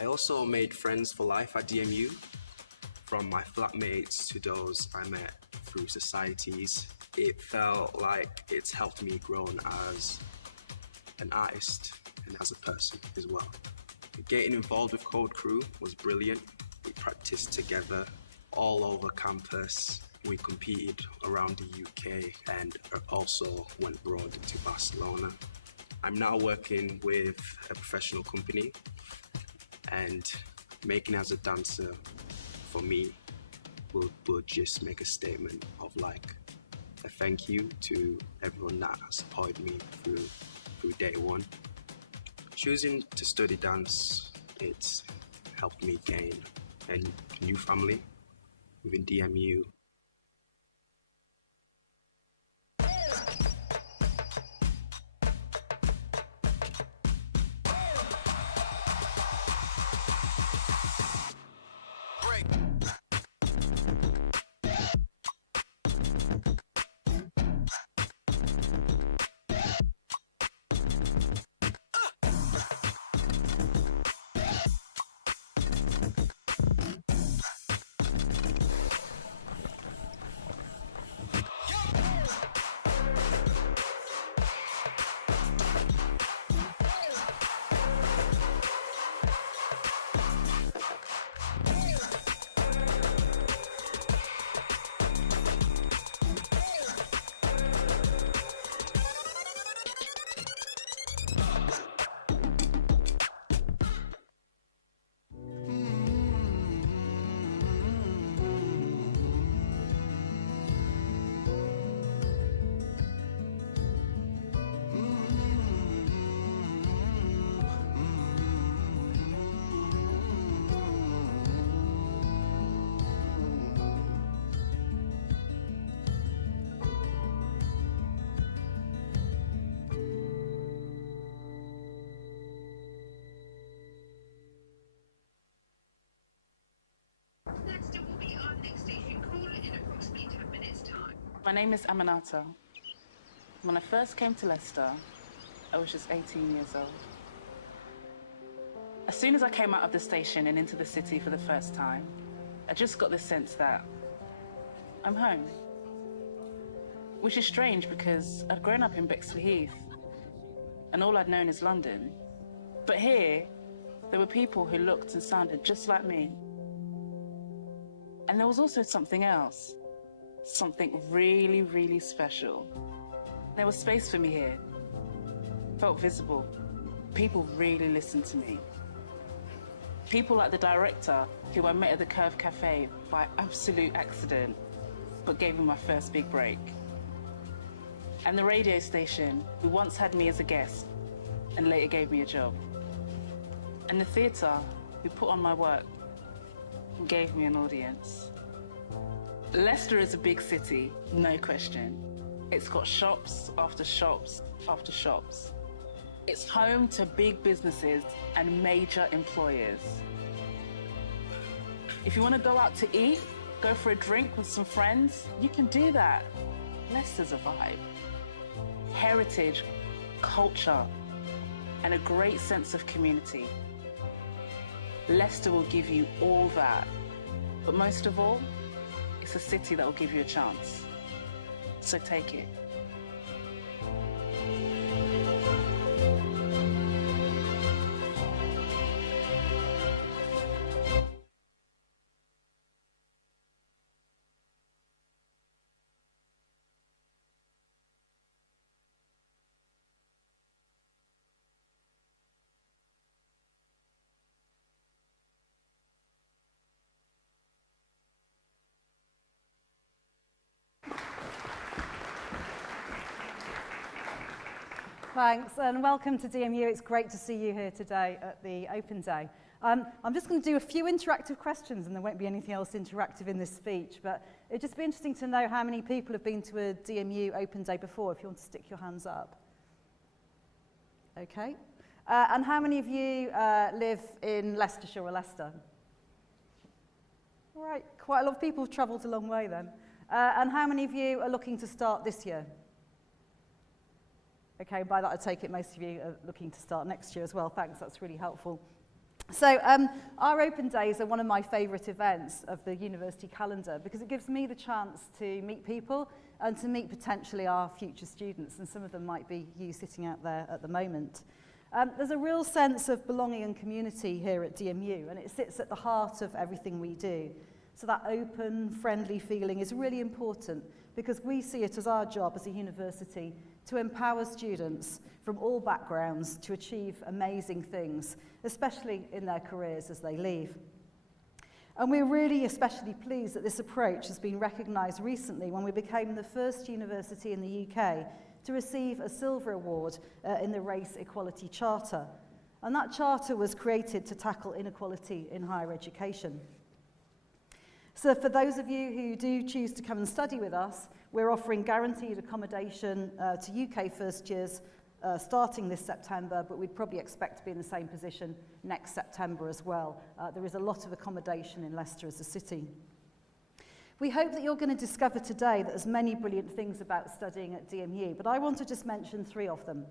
I also made friends for life at DMU, from my flatmates to those I met through societies. It felt like it's helped me grow as an artist and as a person as well. Getting involved with Code Crew was brilliant. We practiced together all over campus. We competed around the UK and also went abroad to Barcelona. I'm now working with a professional company, and making as a dancer for me will just make a statement of like a thank you to everyone that has supported me through day one. Choosing to study dance, it's helped me gain a new family within DMU. My name is Aminata. When I first came to Leicester, I was just 18 years old. As soon as I came out of the station and into the city for the first time, I just got the sense that I'm home. Which is strange because I'd grown up in Bexley Heath and all I'd known is London. But here, there were people who looked and sounded just like me. And there was also something else. Something really, really special. There was space for me here. Felt visible. People really listened to me. People like the director, who I met at the Curve Cafe by absolute accident, but gave me my first big break. And the radio station, who once had me as a guest, and later gave me a job. And the theatre, who put on my work, and gave me an audience. Leicester is a big city, no question. It's got shops after shops after shops. It's home to big businesses and major employers. If you want to go out to eat, go for a drink with some friends, you can do that. Leicester's a vibe. Heritage, culture, and a great sense of community. Leicester will give you all that, but most of all, it's a city that will give you a chance. So take it. Thanks, and welcome to DMU. It's great to see you here today at the Open Day. I'm just going to do a few interactive questions, and there won't be anything else interactive in this speech, but it'd just be interesting to know how many people have been to a DMU Open Day before, if you want to stick your hands up. Okay. And how many of you live in Leicestershire or Leicester? All right, quite a lot of people have travelled a long way then. And how many of you are looking to start this year? Okay, by that I take it most of you are looking to start next year as well. Thanks, that's really helpful. So our open days are one of my favourite events of the university calendar because it gives me the chance to meet people and to meet potentially our future students, and some of them might be you sitting out there at the moment. There's a real sense of belonging and community here at DMU, and it sits at the heart of everything we do. So that open, friendly feeling is really important because we see it as our job as a university to empower students from all backgrounds to achieve amazing things, especially in their careers as they leave. And we're really especially pleased that this approach has been recognised recently when we became the first university in the UK to receive a silver award in the Race Equality Charter. And that charter was created to tackle inequality in higher education. So for those of you who do choose to come and study with us, we're offering guaranteed accommodation to UK first years starting this September, but we'd probably expect to be in the same position next September as well. There is a lot of accommodation in Leicester as a city. We hope that you're going to discover today that there's many brilliant things about studying at DMU, but I want to just mention 3 of them.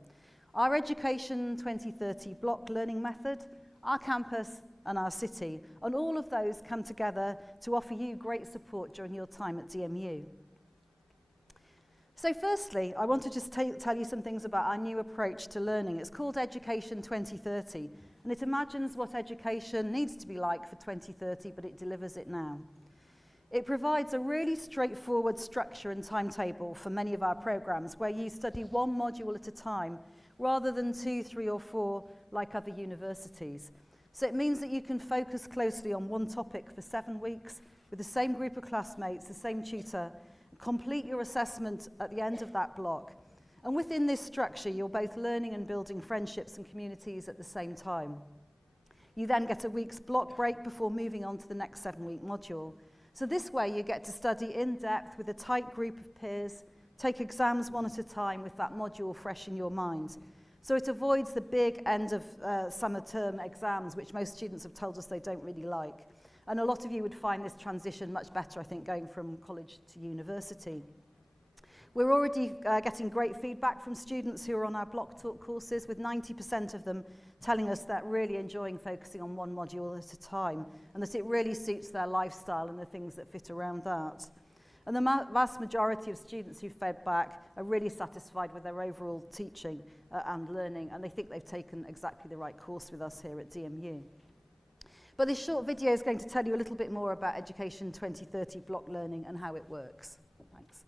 Our Education 2030 block learning method, our campus, and our city. And all of those come together to offer you great support during your time at DMU. So firstly, I want to just tell you some things about our new approach to learning. It's called Education 2030, and it imagines what education needs to be like for 2030, but it delivers it now. It provides a really straightforward structure and timetable for many of our programs where you study 1 module at a time rather than 2, 3 or 4 like other universities. So it means that you can focus closely on one topic for 7 weeks with the same group of classmates, the same tutor, complete your assessment at the end of that block. And within this structure, you're both learning and building friendships and communities at the same time. You then get a week's block break before moving on to the next 7-week module. So this way you get to study in depth with a tight group of peers, take exams 1 at a time with that module fresh in your mind. So it avoids the big end of summer term exams, which most students have told us they don't really like. And a lot of you would find this transition much better, I think, going from college to university. We're already getting great feedback from students who are on our Block Talk courses, with 90% of them telling us that really enjoying focusing on 1 module at a time, and that it really suits their lifestyle and the things that fit around that. And the vast majority of students who fed back are really satisfied with their overall teaching and learning, and they think they've taken exactly the right course with us here at DMU. But this short video is going to tell you a little bit more about Education 2030 block learning and how it works. Thanks.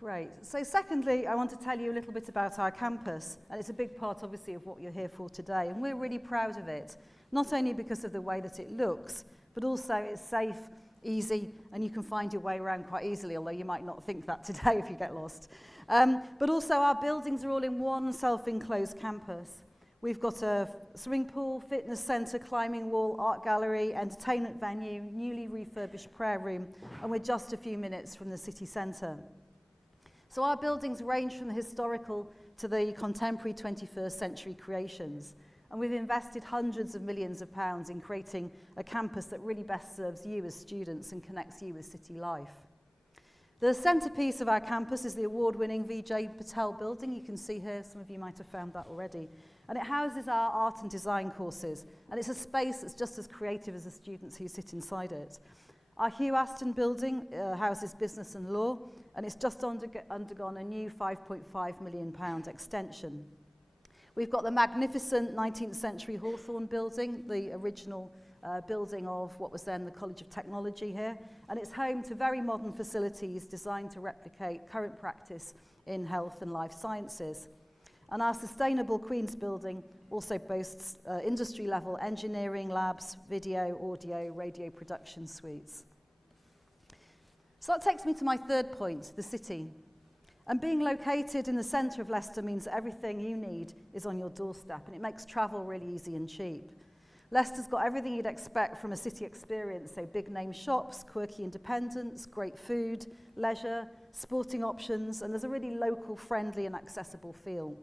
Great. So secondly, I want to tell you a little bit about our campus, and it's a big part, obviously, of what you're here for today, and we're really proud of it, not only because of the way that it looks, but also it's safe, easy, and you can find your way around quite easily, although you might not think that today if you get lost. But also our buildings are all in one self-enclosed campus. We've got a swimming pool, fitness centre, climbing wall, art gallery, entertainment venue, newly refurbished prayer room, and we're just a few minutes from the city centre. So our buildings range from the historical to the contemporary 21st century creations. And we've invested hundreds of millions of pounds in creating a campus that really best serves you as students and connects you with city life. The centrepiece of our campus is the award-winning Vijay Patel building. You can see here, some of you might have found that already. And it houses our art and design courses. And it's a space that's just as creative as the students who sit inside it. Our Hugh Aston building houses business and law, and it's just undergone a new £5.5 million extension. We've got the magnificent 19th century Hawthorne building, the original building of what was then the College of Technology here, and it's home to very modern facilities designed to replicate current practice in health and life sciences. And our sustainable Queen's building also boasts industry-level engineering labs, video, audio, radio production suites. So that takes me to my third point, the city. And being located in the centre of Leicester means that everything you need is on your doorstep, and it makes travel really easy and cheap. Leicester's got everything you'd expect from a city experience, so big-name shops, quirky independents, great food, leisure, sporting options, and there's a really local, friendly and accessible feel.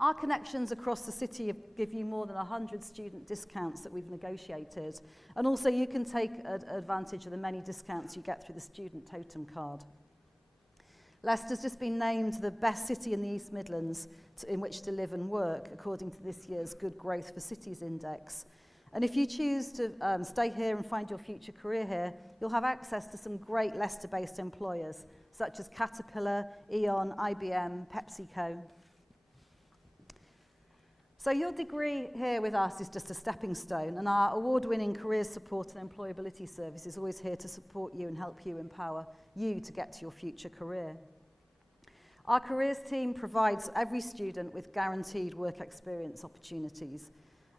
Our connections across the city give you more than 100 student discounts that we've negotiated, and also you can take advantage of the many discounts you get through the student totem card. Leicester's just been named the best city in the East Midlands in which to live and work, according to this year's Good Growth for Cities Index. And if you choose to stay here and find your future career here, you'll have access to some great Leicester-based employers, such as Caterpillar, Eon, IBM, PepsiCo. So your degree here with us is just a stepping stone, and our award-winning career support and employability service is always here to support you and help you empower you to get to your future career. Our careers team provides every student with guaranteed work experience opportunities,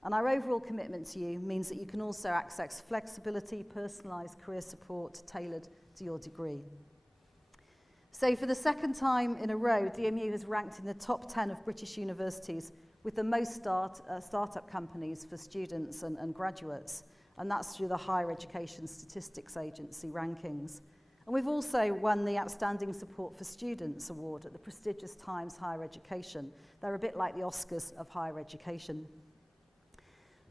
and our overall commitment to you means that you can also access flexibility, personalised career support tailored to your degree. So for the second time in a row, DMU has ranked in the top 10 of British universities with the most startup companies for students and graduates, and that's through the Higher Education Statistics Agency rankings. And we've also won the Outstanding Support for Students Award at the prestigious Times Higher Education. They're a bit like the Oscars of higher education.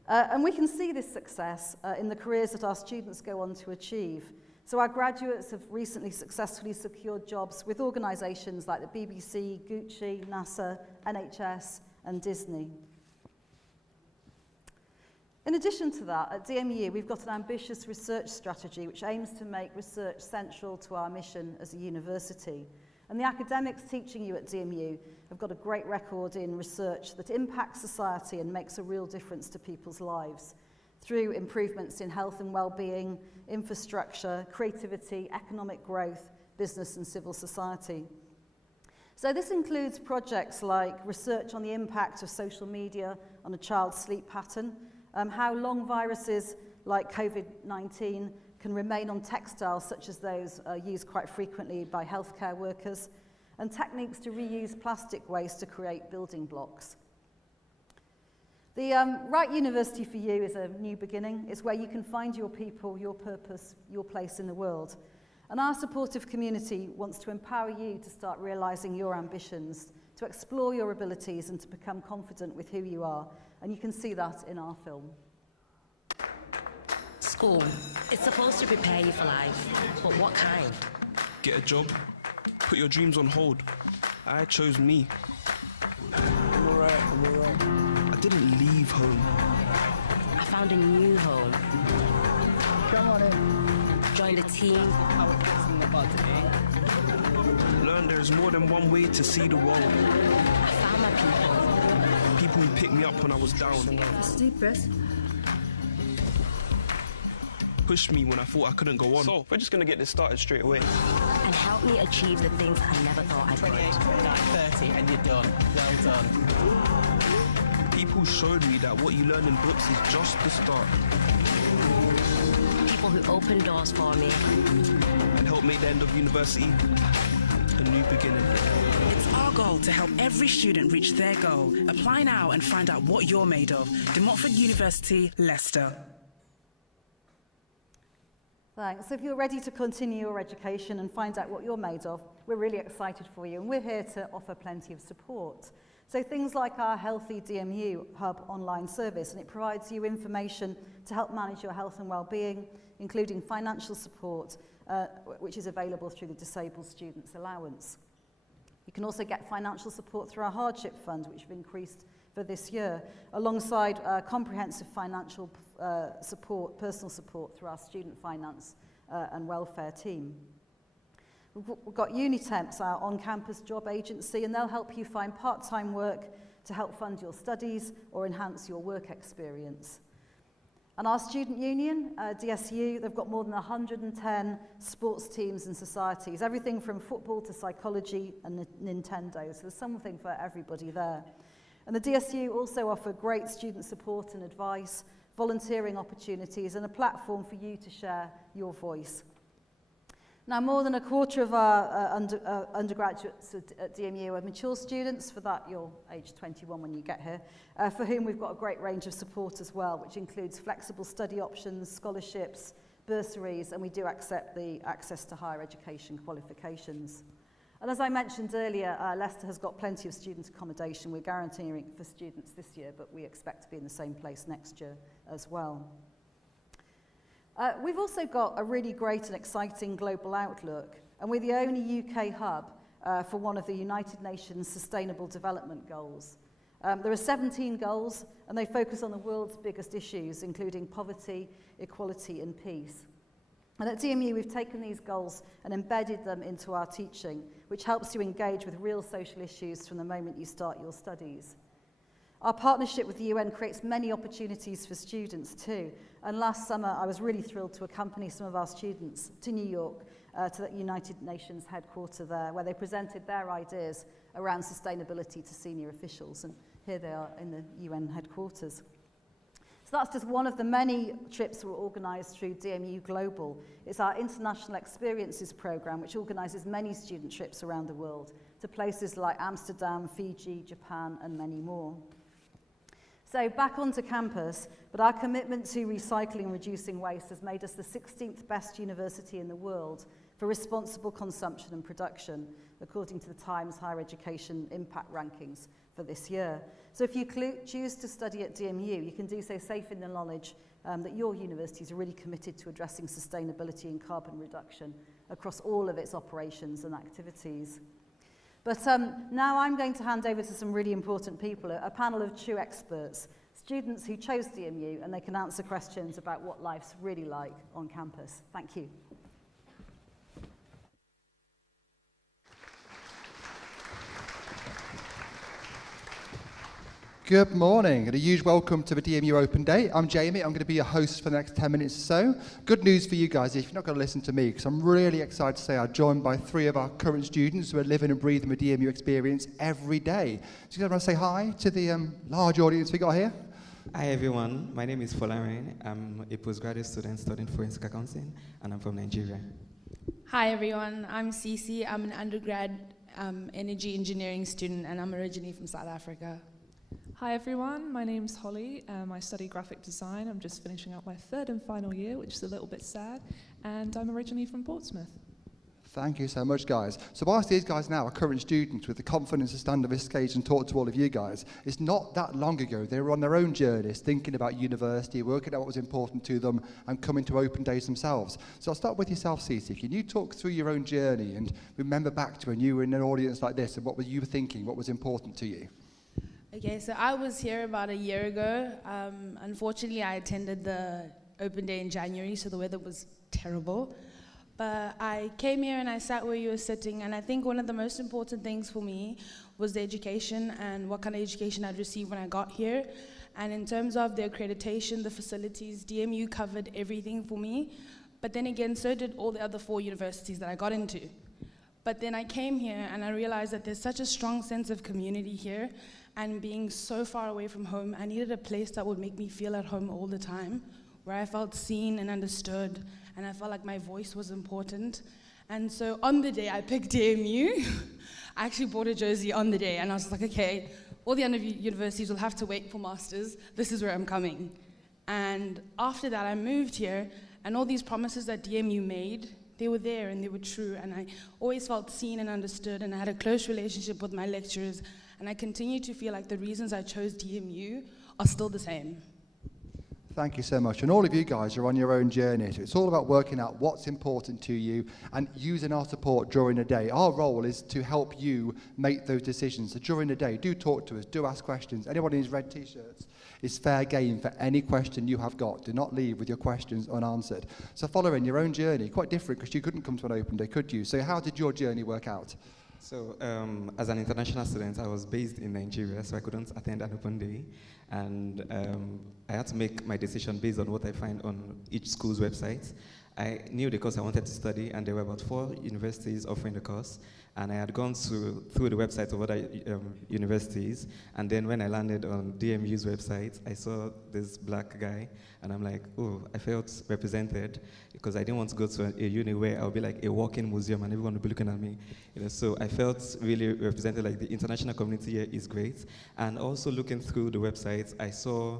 And we can see this success in the careers that our students go on to achieve. So our graduates have recently successfully secured jobs with organisations like the BBC, Gucci, NASA, NHS, and Disney. In addition to that, at DMU, we've got an ambitious research strategy which aims to make research central to our mission as a university. And the academics teaching you at DMU have got a great record in research that impacts society and makes a real difference to people's lives through improvements in health and well-being, infrastructure, creativity, economic growth, business and civil society. So this includes projects like research on the impact of social media on a child's sleep pattern, how long viruses like COVID-19 can remain on textiles such as those used quite frequently by healthcare workers, and techniques to reuse plastic waste to create building blocks. The right university for you is a new beginning. It's where you can find your people, your purpose, your place in the world. And our supportive community wants to empower you to start realising your ambitions, to explore your abilities and to become confident with who you are. And you can see that in our film. School. It's supposed to prepare you for life, but what kind? Get a job, put your dreams on hold. I chose me. I'm alright. I didn't leave home. I found a new home. Come on in. Joined a team. I was passing the bar today. Learn there is more than one way to see the world. I found my people. People who picked me up when I was down. Deep breath. Pushed me when I thought I couldn't go on. So, we're just gonna get this started straight away. And helped me achieve the things I never thought I'd 28, do. 29, 30, and you're done. Well done. People showed me that what you learn in books is just the start. People who opened doors for me. And helped make the end of university a new beginning. It's our goal to help every student reach their goal. Apply now and find out what you're made of. De Montfort University, Leicester. Thanks. So if you're ready to continue your education and find out what you're made of, we're really excited for you, and we're here to offer plenty of support. So things like our Healthy DMU Hub online service, and it provides you information to help manage your health and well-being, including financial support, which is available through the Disabled Students Allowance. You can also get financial support through our Hardship Fund, which we've increased for this year, alongside comprehensive financial support, personal support through our student finance and welfare team. We've got Unitemps, our on-campus job agency, and they'll help you find part-time work to help fund your studies or enhance your work experience. And our student union, DSU, they've got more than 110 sports teams and societies, everything from football to psychology and Nintendo. So there's something for everybody there. And the DSU also offer great student support and advice, volunteering opportunities, and a platform for you to share your voice. Now, more than a quarter of our undergraduates at DMU are mature students. For that, you're age 21 when you get here, for whom we've got a great range of support as well, which includes flexible study options, scholarships, bursaries, and we do accept the access to higher education qualifications. And as I mentioned earlier, Leicester has got plenty of student accommodation. We're guaranteeing it for students this year, but we expect to be in the same place next year as well. We've also got a really great and exciting global outlook, and we're the only UK hub for one of the United Nations Sustainable Development Goals. There are 17 goals, and they focus on the world's biggest issues, including poverty, equality, and peace. And at DMU, we've taken these goals and embedded them into our teaching, which helps you engage with real social issues from the moment you start your studies. Our partnership with the UN creates many opportunities for students too. And last summer, I was really thrilled to accompany some of our students to New York, to the United Nations headquarters there, where they presented their ideas around sustainability to senior officials. And here they are in the UN headquarters. So that's just one of the many trips that were organised through DMU Global. It's our International Experiences programme, which organises many student trips around the world to places like Amsterdam, Fiji, Japan, and many more. So back onto campus, but our commitment to recycling and reducing waste has made us the 16th best university in the world for responsible consumption and production, according to the Times Higher Education Impact Rankings for this year. So if you choose to study at DMU, you can do so safe in the knowledge that your university is really committed to addressing sustainability and carbon reduction across all of its operations and activities. But now I'm going to hand over to some really important people, a panel of true experts, students who chose DMU, and they can answer questions about what life's really like on campus. Thank you. Good morning and a huge welcome to the DMU Open Day. I'm Jamie, I'm going to be your host for the next 10 minutes or so. Good news for you guys if you're not going to listen to me, because I'm really excited to say I'm joined by 3 of our current students who are living and breathing the DMU experience every day. So you guys want to say hi to the large audience we got here? Hi everyone, my name is Folarain. I'm a postgraduate student studying forensic accounting and I'm from Nigeria. Hi everyone, I'm Cece. I'm an undergrad energy engineering student and I'm originally from South Africa. Hi everyone, my name's Holly. I study graphic design. I'm just finishing up my 3rd and final year, which is a little bit sad, and I'm originally from Portsmouth. Thank you so much, guys. So whilst these guys now are current students with the confidence to stand on this stage and talk to all of you guys, it's not that long ago they were on their own journeys, thinking about university, working out what was important to them, and coming to open days themselves. So I'll start with yourself, Cece. Can you talk through your own journey and remember back to when you were in an audience like this, and what were you thinking, what was important to you? Okay, so I was here about a year ago. Unfortunately, I attended the open day in January, so the weather was terrible. But I came here and I sat where you were sitting, and I think one of the most important things for me was the education and what kind of education I'd received when I got here. And in terms of the accreditation, the facilities, DMU covered everything for me. But then again, so did all the other 4 universities that I got into. But then I came here and I realized that there's such a strong sense of community here. And being so far away from home, I needed a place that would make me feel at home all the time, where I felt seen and understood, and I felt like my voice was important. And so on the day I picked DMU, I actually bought a jersey on the day, and I was like, okay, all the other universities will have to wait for masters. This is where I'm coming. And after that, I moved here, and all these promises that DMU made, they were there and they were true, and I always felt seen and understood, and I had a close relationship with my lecturers. And I continue to feel like the reasons I chose DMU are still the same. Thank you so much. And all of you guys are on your own journey. So it's all about working out what's important to you and using our support during the day. Our role is to help you make those decisions. So during the day, do talk to us, do ask questions. Anyone in these red t-shirts is fair game for any question you have got. Do not leave with your questions unanswered. So following your own journey, quite different because you couldn't come to an open day, could you? So how did your journey work out? So, as an international student, I was based in Nigeria, so I couldn't attend an open day. And I had to make my decision based on what I find on each school's website. I knew the course I wanted to study, and there were about 4 universities offering the course. And I had gone through the websites of other universities. And then when I landed on DMU's website, I saw this black guy, and I'm like, oh, I felt represented, because I didn't want to go to a uni where I would be like a walking museum and everyone would be looking at me. So I felt really represented. Like, the international community here is great. And also looking through the website, I saw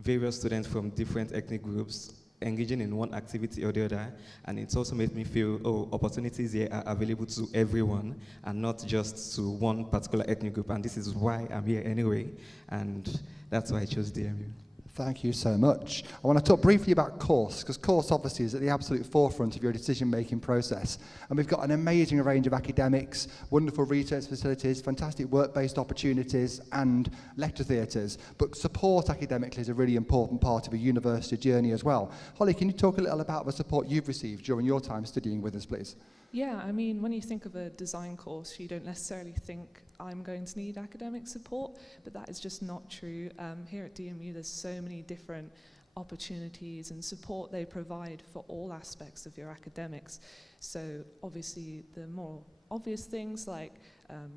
various students from different ethnic groups engaging in one activity or the other, and it's also made me feel, oh, opportunities here are available to everyone and not just to one particular ethnic group, and this is why I'm here anyway, and that's why I chose DMU. Thank you so much. I want to talk briefly about course, because course obviously is at the absolute forefront of your decision-making process. And we've got an amazing range of academics, wonderful research facilities, fantastic work-based opportunities, and lecture theatres. But support academically is a really important part of a university journey as well. Holly, can you talk a little about the support you've received during your time studying with us, please? Yeah, I mean, when you think of a design course, you don't necessarily think I'm going to need academic support, but that is just not true. Here at DMU, there's so many different opportunities and support they provide for all aspects of your academics. So obviously the more obvious things like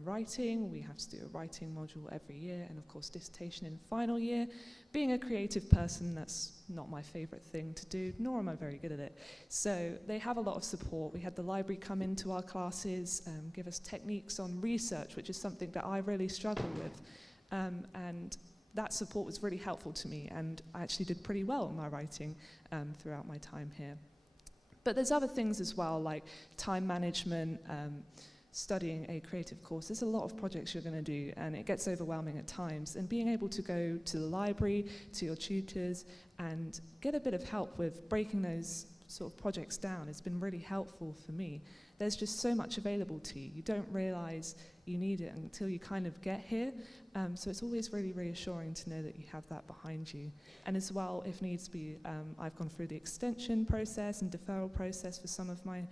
writing, we have to do a writing module every year, and of course dissertation in final year. Being a creative person, that's not my favorite thing to do, nor am I very good at it. So they have a lot of support. We had the library come into our classes, give us techniques on research, which is something that I really struggle with. And that support was really helpful to me, and I actually did pretty well in my writing throughout my time here. But there's other things as well, like time management, studying a creative course. There's a lot of projects you're going to do, and it gets overwhelming at times. And being able to go to the library, to your tutors, and get a bit of help with breaking those sort of projects down has been really helpful for me. There's just so much available to you. You don't realize you need it until you kind of get here. So it's always really reassuring to know that you have that behind you. And as well, if needs be, I've gone through the extension process and deferral process for some of my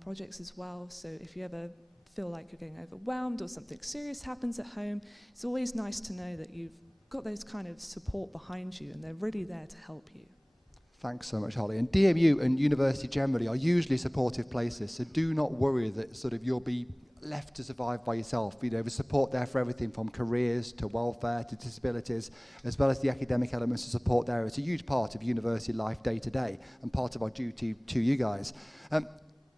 projects as well. So if you ever feel like you're getting overwhelmed or something serious happens at home, it's always nice to know that you've got those kind of support behind you and they're really there to help you. Thanks so much, Holly. And DMU and university generally are usually supportive places, so do not worry that sort of you'll be left to survive by yourself. There's support there for everything from careers to welfare to disabilities, as well as the academic elements of support there. It's a huge part of university life day to day and part of our duty to you guys.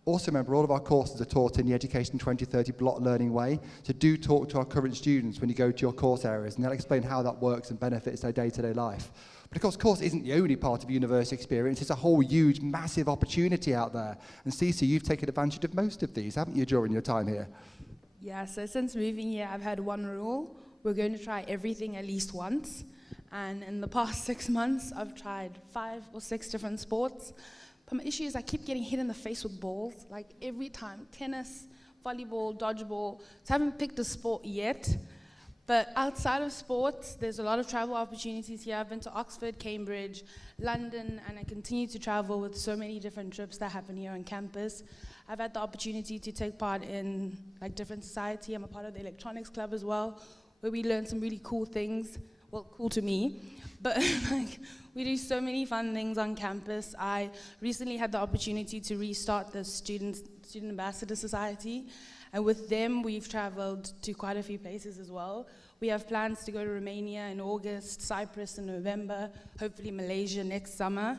Also remember, all of our courses are taught in the Education 2030 block learning way, so do talk to our current students when you go to your course areas, and they'll explain how that works and benefits their day-to-day life. But of course isn't the only part of university experience. It's a whole huge, massive opportunity out there. And Cece, you've taken advantage of most of these, haven't you, during your time here? Yeah, so since moving here, I've had one rule. We're going to try everything at least once. And in the past 6 months, I've tried 5 or 6 different sports. But my issue is I keep getting hit in the face with balls, like every time. Tennis, volleyball, dodgeball. So I haven't picked a sport yet. But outside of sports, there's a lot of travel opportunities here. I've been to Oxford, Cambridge, London, and I continue to travel with so many different trips that happen here on campus. I've had the opportunity to take part in like different society. I'm a part of the electronics club as well, where we learn some really cool things. Well, cool to me, but like we do so many fun things on campus. I recently had the opportunity to restart the Student Ambassador Society, and with them we've traveled to quite a few places as well. We have plans to go to Romania in August, Cyprus in November, hopefully Malaysia next summer,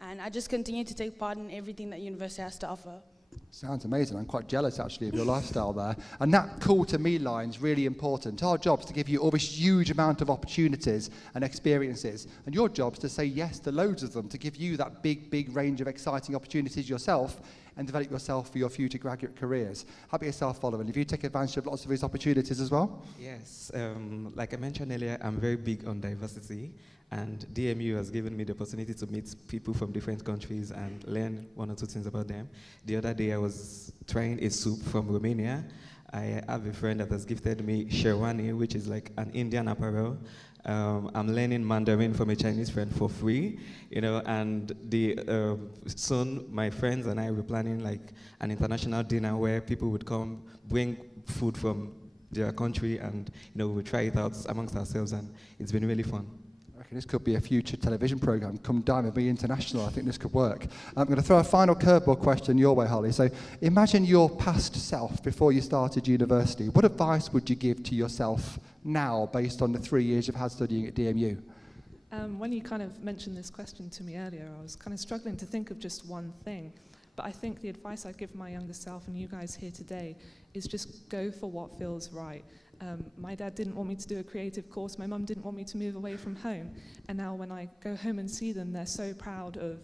and I just continue to take part in everything that university has to offer. Sounds amazing. I'm quite jealous, actually, of your lifestyle there. And that cool to me line is really important. Our job is to give you all this huge amount of opportunities and experiences. And your job is to say yes to loads of them, to give you that big range of exciting opportunities yourself and develop yourself for your future graduate careers. How about yourself, following? Have you taken advantage of lots of these opportunities as well? Yes. Like I mentioned earlier, I'm very big on diversity. And DMU has given me the opportunity to meet people from different countries and learn 1 or 2 things about them. The other day I was trying a soup from Romania. I have a friend that has gifted me sherwani, which is like an Indian apparel. I'm learning Mandarin from a Chinese friend for free, and soon my friends and I were planning like an international dinner where people would come, bring food from their country, and we will try it out amongst ourselves, and it's been really fun. Okay, this could be a future television programme. Come Dine and Be International. I think this could work. I'm going to throw a final curveball question your way, Holly. So imagine your past self before you started university. What advice would you give to yourself now based on the 3 years you've had studying at DMU? When you kind of mentioned this question to me earlier, I was kind of struggling to think of just one thing. But I think the advice I'd give my younger self and you guys here today is just go for what feels right. My dad didn't want me to do a creative course. My mum didn't want me to move away from home. And now when I go home and see them, they're so proud of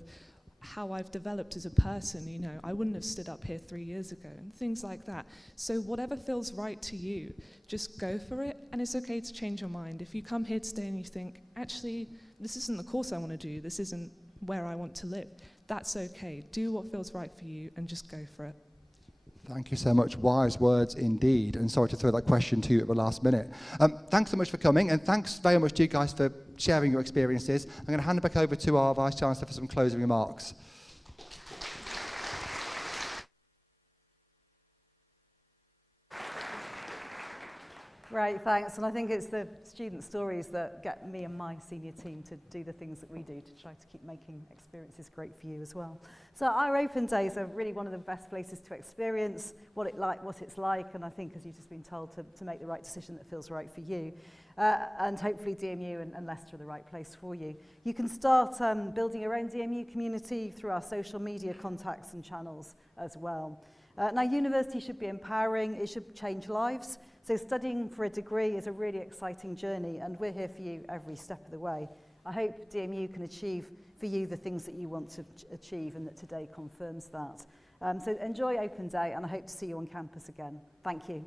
how I've developed as a person. I wouldn't have stood up here 3 years ago and things like that. So whatever feels right to you, just go for it. And it's okay to change your mind. If you come here today and you think, actually, this isn't the course I want to do, this isn't where I want to live, that's okay. Do what feels right for you and just go for it. Thank you so much. Wise words indeed. And sorry to throw that question to you at the last minute. Thanks so much for coming, and thanks very much to you guys for sharing your experiences. I'm going to hand it back over to our Vice-Chancellor for some closing remarks. Great, thanks. And I think it's the student stories that get me and my senior team to do the things that we do to try to keep making experiences great for you as well. So our open days are really one of the best places to experience what it's like, and I think, as you've just been told, to make the right decision that feels right for you. And hopefully DMU and Leicester are the right place for you. You can start building your own DMU community through our social media contacts and channels as well. Now, university should be empowering, it should change lives. So studying for a degree is a really exciting journey, and we're here for you every step of the way. I hope DMU can achieve for you the things that you want to achieve, and that today confirms that. So enjoy Open Day, and I hope to see you on campus again. Thank you.